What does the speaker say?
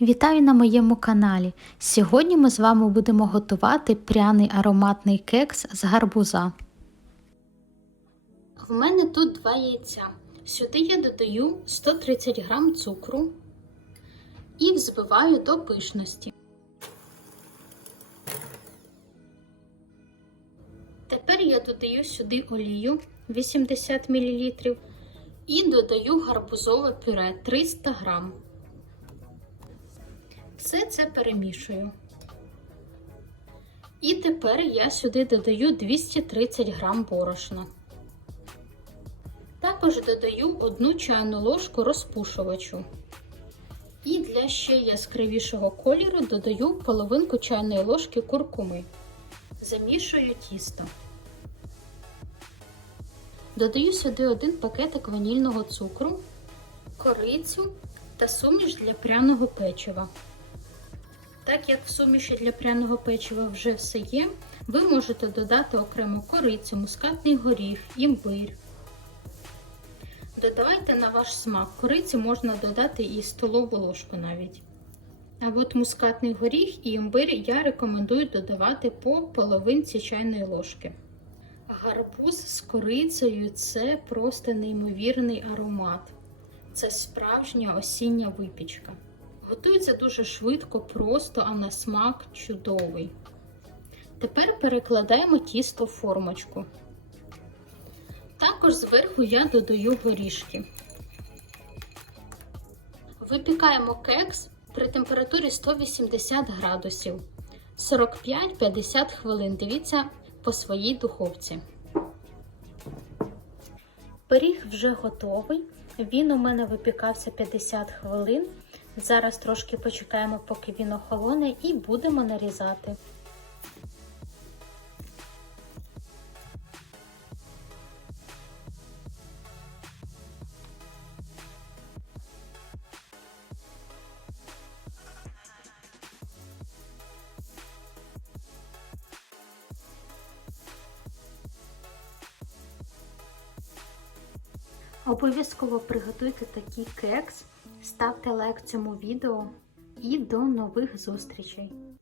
Вітаю на моєму каналі. Сьогодні ми з вами будемо готувати пряний ароматний кекс з гарбуза. В мене тут два яйця. Сюди я додаю 130 г цукру і взбиваю до пишності. Тепер я додаю сюди олію 80 мл і додаю гарбузове пюре 300 г. Все це перемішую. І тепер я сюди додаю 230 г борошна. Також додаю 1 чайну ложку розпушувачу. І для ще яскравішого кольору додаю половинку чайної ложки куркуми. Замішую тісто. Додаю сюди один пакетик ванільного цукру, корицю та суміш для пряного печива. Так як в суміші для пряного печива вже все є, ви можете додати окремо корицю, мускатний горіх, імбир. Додавайте на ваш смак. Корицю можна додати і столову ложку навіть. А от мускатний горіх і імбир я рекомендую додавати по половинці чайної ложки. Гарбуз з корицею це просто неймовірний аромат. Це справжня осіння випічка. Готується дуже швидко, просто, а на смак чудовий. Тепер перекладаємо тісто в формочку. Також зверху я додаю горішки. Випікаємо кекс при температурі 180 градусів 45-50 хвилин. Дивіться по своїй духовці. Пиріг вже готовий. Він у мене випікався 50 хвилин. Зараз трошки почекаємо, поки він охолоне, і будемо нарізати. Обов'язково приготуйте такий кекс, ставте лайк цьому відео і до нових зустрічей!